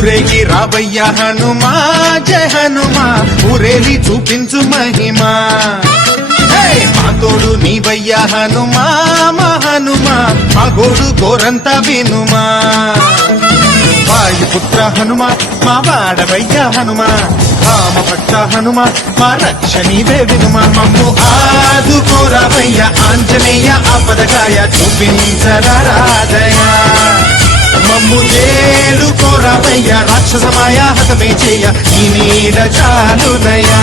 ఊరేగి రావయ్య హనుమా జయ హనుమా ఊరేలి చూపించు మహిమా మా తోడు నీవయ్య హనుమా మా హనుమా మా గోడు గోరంత వినుమా వాయుపుత్ర హనుమ మా వాడవయ్య హనుమ రామభక్త హనుమ మా రక్ష నీవే వినుమ మమ్ము ఆదుకోరావయ్య ఆంజనేయ ఆపదగాయ చూపించరాదయ మమ్ము చేరుకోరావయ్య రాక్షసమాయ హతమే చేయ ఈ నీడ చాలునయా